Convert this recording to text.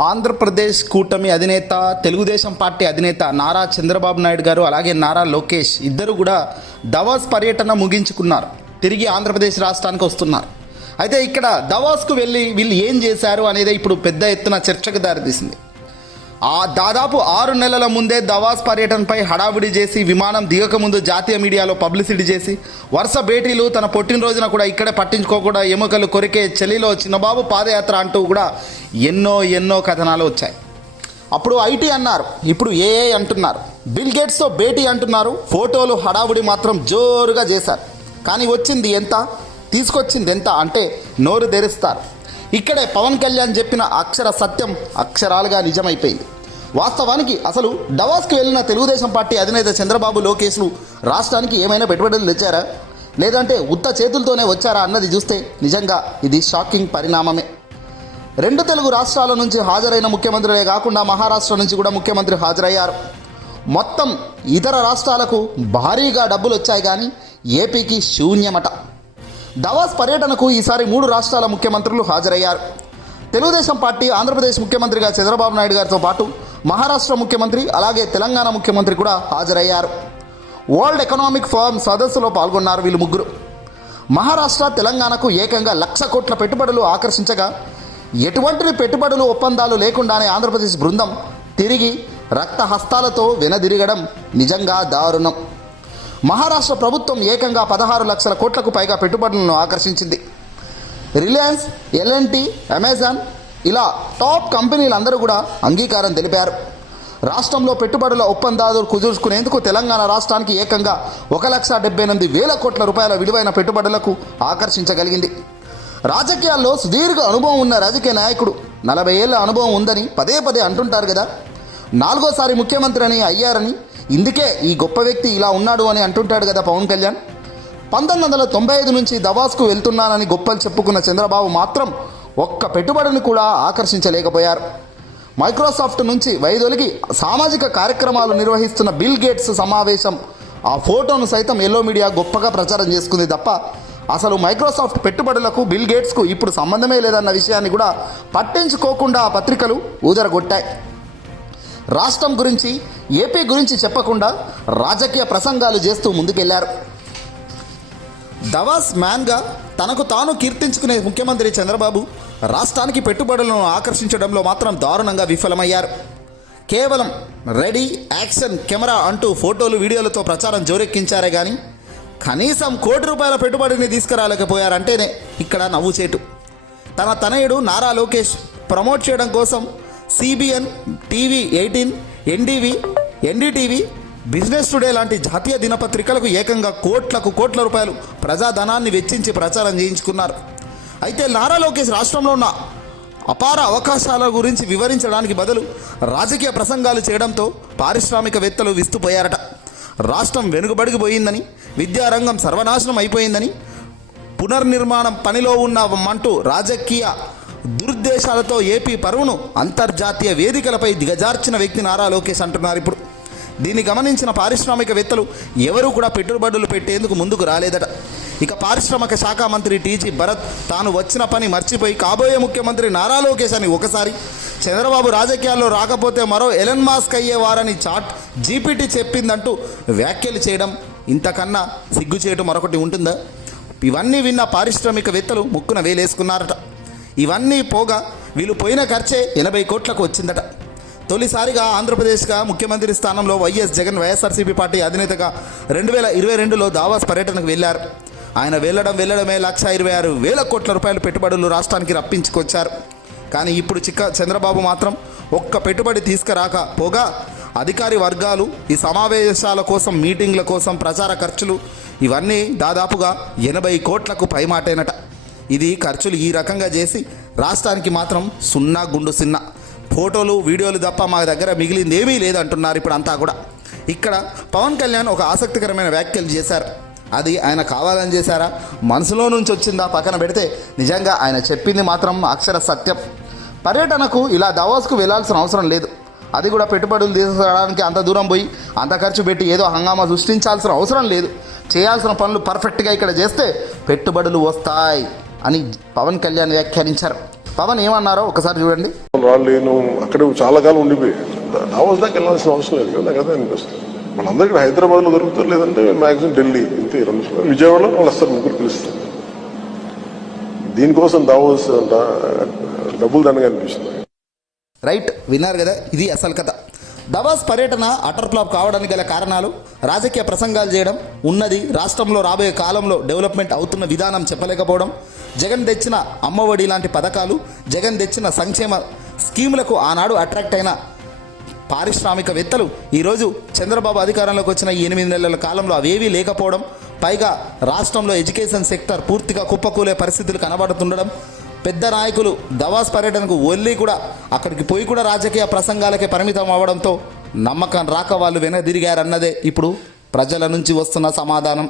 ఆంధ్రప్రదేశ్ కూటమి అధినేత తెలుగుదేశం పార్టీ అధినేత నారా చంద్రబాబు నాయుడు గారు అలాగే నారా లోకేష్ ఇద్దరు కూడా దవాస్ పర్యటన ముగించుకున్నారు. తిరిగి ఆంధ్రప్రదేశ్ రాష్ట్రానికి వస్తున్నారు. అయితే ఇక్కడ దవాస్కు వెళ్ళి వీళ్ళు ఏం చేశారు అనేది ఇప్పుడు పెద్ద ఎత్తున చర్చకు దారితీసింది. ఆ దాదాపు ఆరు నెలల ముందే దవాస్ పర్యటనపై హడావిడి చేసి విమానం దిగకముందు జాతీయ మీడియాలో పబ్లిసిటీ చేసి వరుస భేటీలు తన పుట్టినరోజున కూడా ఇక్కడే పట్టించుకోకుండా ఎముకలు కొరికే చలిలో చిన్నబాబు పాదయాత్ర అంటూ కూడా ఎన్నో ఎన్నో కథనాలు వచ్చాయి. అప్పుడు ఐటీ అన్నారు ఇప్పుడు ఏఏ అంటున్నారు బిల్ గేట్స్తో భేటీ అంటున్నారు ఫోటోలు హడావుడి మాత్రం జోరుగా చేశారు. కానీ వచ్చింది ఎంత? తీసుకొచ్చింది ఎంత? అంటే నోరు తెరుస్తారు. ఇక్కడే పవన్ కళ్యాణ్ చెప్పిన అక్షర సత్యం అక్షరాలుగా నిజమైపోయింది. వాస్తవానికి అసలు డవాస్కి వెళ్ళిన తెలుగుదేశం పార్టీ అధినేత చంద్రబాబు లోకేష్లు రాష్ట్రానికి ఏమైనా పెట్టుబడులు తెచ్చారా? లేదంటే ఉత్త చేతులతోనే వచ్చారా అన్నది చూస్తే నిజంగా ఇది షాకింగ్ పరిణామమే. రెండు తెలుగు రాష్ట్రాల నుంచి హాజరైన ముఖ్యమంత్రులే కాకుండా మహారాష్ట్ర నుంచి కూడా ముఖ్యమంత్రి హాజరయ్యారు. మొత్తం ఇతర రాష్ట్రాలకు భారీగా డబ్బులు వచ్చాయి కానీ ఏపీకి శూన్యమట. దవాస్ పర్యటనకు ఈసారి మూడు రాష్ట్రాల ముఖ్యమంత్రులు హాజరయ్యారు. తెలుగుదేశం పార్టీ ఆంధ్రప్రదేశ్ ముఖ్యమంత్రిగా చంద్రబాబు నాయుడు గారితో పాటు మహారాష్ట్ర ముఖ్యమంత్రి అలాగే తెలంగాణ ముఖ్యమంత్రి కూడా హాజరయ్యారు. వరల్డ్ ఎకనామిక్ ఫోరం సదస్సులో పాల్గొన్నారు వీళ్ళు ముగ్గురు. మహారాష్ట్ర తెలంగాణకు ఏకంగా లక్ష కోట్ల పెట్టుబడులు ఆకర్షించగా ఎటువంటి పెట్టుబడులు ఒప్పందాలు లేకుండానే ఆంధ్రప్రదేశ్ బృందం తిరిగి రక్తహస్తాలతో వెనదిరగడం నిజంగా దారుణం. మహారాష్ట్ర ప్రభుత్వం ఏకంగా పదహారు లక్షల కోట్లకు పైగా పెట్టుబడులను ఆకర్షించింది. రిలయన్స్ ఎల్ఎన్టీ అమెజాన్ ఇలా టాప్ కంపెనీలందరూ కూడా అంగీకారం తెలిపారు. రాష్ట్రంలో పెట్టుబడుల ఒప్పందాలు కుదుర్చుకునేందుకు తెలంగాణ రాష్ట్రానికి ఏకంగా ఒక లక్ష డెబ్బై ఎనిమిది వేల కోట్ల రూపాయల విలువైన పెట్టుబడులకు ఆకర్షించగలిగింది. రాజకీయాల్లో సుదీర్ఘ అనుభవం ఉన్న రాజకీయ నాయకుడు నలభై ఏళ్ళ అనుభవం ఉందని పదే పదే అంటుంటారు కదా. నాలుగోసారి ముఖ్యమంత్రి అని అయ్యారని ఇందుకే ఈ గొప్ప వ్యక్తి ఇలా ఉన్నాడు అని అంటుంటాడు కదా పవన్ కళ్యాణ్. పంతొమ్మిది వందల తొంభై ఐదు నుంచి దవాస్కు వెళ్తున్నానని గొప్పలు చెప్పుకున్న చంద్రబాబు మాత్రం ఒక్క పెట్టుబడిని కూడా ఆకర్షించలేకపోయారు. మైక్రోసాఫ్ట్ నుంచి వైదొలిగి సామాజిక కార్యక్రమాలు నిర్వహిస్తున్న బిల్ గేట్స్ సమావేశం ఆ ఫోటోను సైతం ఎల్లో మీడియా గొప్పగా ప్రచారం చేసుకుంది తప్ప అసలు మైక్రోసాఫ్ట్ పెట్టుబడులకు బిల్ గేట్స్కు ఇప్పుడు సంబంధమే లేదన్న విషయాన్ని కూడా పట్టించుకోకుండా ఆ పత్రికలు ఊదరగొట్టాయి. రాష్ట్రం గురించి ఏపీ గురించి చెప్పకుండా రాజకీయ ప్రసంగాలు చేస్తూ ముందుకెళ్ళారు. దవాస్ మ్యాన్గా తనకు తాను కీర్తించుకునే ముఖ్యమంత్రి చంద్రబాబు రాష్ట్రానికి పెట్టుబడులను ఆకర్షించడంలో మాత్రం దారుణంగా విఫలమయ్యారు. కేవలం రెడీ యాక్షన్ కెమెరా అంటూ ఫోటోలు వీడియోలతో ప్రచారం జోరెక్కించారే కానీ కనీసం కోటి రూపాయల పెట్టుబడిని తీసుకురాలేకపోయారంటేనే ఇక్కడ నవ్వు చేటు. తన తనయుడు నారా లోకేష్ ప్రమోట్ చేయడం కోసం CBN TV eighteen NDV NDTV business today లాంటి జాతీయ దినపత్రికలకు ఏకంగా కోట్లకు కోట్ల రూపాయలు ప్రజాధనాన్ని వెచ్చించి ప్రచారం చేయించుకున్నారు. అయితే నారా లోకేష్ రాష్ట్రంలో ఉన్న అపార అవకాశాల గురించి వివరించడానికి బదులు రాజకీయ ప్రసంగాలు చేయడంతో పారిశ్రామికవేత్తలు విస్తుపోయారట. రాష్ట్రం వెనుకబడిపోయిందని విద్యారంగం సర్వనాశనం అయిపోయిందని పునర్నిర్మాణం పనిలో ఉన్నామంటూ రాజకీయ దురుద్దేశాలతో ఏపీ పరువును అంతర్జాతీయ వేదికలపై దిగజార్చిన వ్యక్తి నారా లోకేష్ అంటున్నారు ఇప్పుడు. దీన్ని గమనించిన పారిశ్రామికవేత్తలు ఎవరూ కూడా పెట్టుబడులు పెట్టేందుకు ముందుకు రాలేదట. ఇక పారిశ్రామిక శాఖ మంత్రి టీజీ భరత్ తాను వచ్చిన పని మర్చిపోయి కాబోయే ముఖ్యమంత్రి నారా లోకేష్ అని ఒకసారి. చంద్రబాబు రాజకీయాల్లో రాకపోతే మరో ఎలన్ మాస్క్ అయ్యేవారని చాట్ జీపీటీ చెప్పిందంటూ వ్యాఖ్యలు చేయడం ఇంతకన్నా సిగ్గు చేయడం మరొకటి ఉంటుందా? ఇవన్నీ విన్న పారిశ్రామికవేత్తలు ముక్కున వేలేసుకున్నారట. ఇవన్నీ పోగా వీళ్ళు పోయిన ఖర్చే ఎనభై కోట్లకు వచ్చిందట. తొలిసారిగా ఆంధ్రప్రదేశ్గా ముఖ్యమంత్రి స్థానంలో వైఎస్ జగన్ వైఎస్ఆర్సీపీ పార్టీ అధినేతగా రెండు వేల ఇరవై రెండులో దావాస్ పర్యటనకు వెళ్ళారు. ఆయన వెళ్ళడం వెళ్ళడమే లక్ష ఇరవై ఆరు వేల కోట్ల రూపాయల పెట్టుబడులు రాష్ట్రానికి రప్పించుకొచ్చారు. కానీ ఇప్పుడు చిక్క చంద్రబాబు మాత్రం ఒక్క పెట్టుబడి తీసుకురాక పోగా అధికారి వర్గాలు ఈ సమావేశాల కోసం మీటింగ్ల కోసం ప్రచార ఖర్చులు ఇవన్నీ దాదాపుగా ఎనభై కోట్లకు పైమాటేనట. ఇది ఖర్చులు ఈ రకంగా చేసి రాష్ట్రానికి మాత్రం సున్నా గుండు సున్నా. ఫోటోలు వీడియోలు తప్ప మా దగ్గర మిగిలింది ఏమీ లేదంటున్నారు ఇప్పుడు అంతా కూడా. ఇక్కడ పవన్ కళ్యాణ్ ఒక ఆసక్తికరమైన వ్యాఖ్యలు చేశారు. అది ఆయన కావాలని చేశారా? మనసులో నుంచి వచ్చిందా? పక్కన పెడితే నిజంగా ఆయన చెప్పింది మాత్రం అక్షర సత్యం. పర్యటనకు ఇలా దవాస్కు వెళ్ళాల్సిన అవసరం లేదు. అది కూడా పెట్టుబడులు తీసుకురావడానికి అంత దూరం పోయి అంత ఖర్చు పెట్టి ఏదో హంగామా సృష్టించాల్సిన అవసరం లేదు. చేయాల్సిన పనులు పర్ఫెక్ట్గా ఇక్కడ చేస్తే పెట్టుబడులు వస్తాయి అని పవన్ కళ్యాణ్ వ్యాఖ్యానించారు. పవన్ ఏమన్నారో ఒకసారి చూడండి. రాలేను అక్కడ చాలా కాలం ఉండిపోయి. దావోస్ దాకా వెళ్ళాల్సిన అవసరం లేదు. కదా నాకు అదే అనిపిస్తుంది. వాళ్ళందరికీ హైదరాబాద్లో దొరుకుతారు లేదంటే మ్యాక్సిమం ఢిల్లీ ఇంతే రెండు విజయవాడలో వాళ్ళు వస్తారు ముగ్గురు పిలుస్తారు. దీనికోసం దావోస్ అంత డబ్బులు దండగా అనిపిస్తుంది. రైట్ విన్నారు కదా? ఇది అసలు కథ. దవాస్ పర్యటన అటర్ ఫ్లాప్ కావడానికి గల కారణాలు రాజకీయ ప్రసంగాలు చేయడం ఉన్నది రాష్ట్రంలో రాబోయే కాలంలో డెవలప్మెంట్ అవుతున్న విధానం చెప్పలేకపోవడం జగన్ తెచ్చిన అమ్మఒడి లాంటి పథకాలు జగన్ తెచ్చిన సంక్షేమ స్కీములకు ఆనాడు అట్రాక్ట్ అయిన పారిశ్రామికవేత్తలు. ఈరోజు చంద్రబాబు అధికారంలోకి వచ్చిన ఈ ఎనిమిది నెలల కాలంలో అవేవీ లేకపోవడం పైగా రాష్ట్రంలో ఎడ్యుకేషన్ సెక్టర్ పూర్తిగా కుప్పకూలే పరిస్థితులు కనబడుతుండడం పెద్ద నాయకులు దవాస్ పర్యటనకు వెళ్ళి కూడా అక్కడికి పోయి కూడా రాజకీయ ప్రసంగాలకే పరిమితం అవ్వడంతో నమ్మకం రాక వాళ్ళు వెనదిరిగారన్నదే ఇప్పుడు ప్రజల నుంచి వస్తున్న సమాధానం.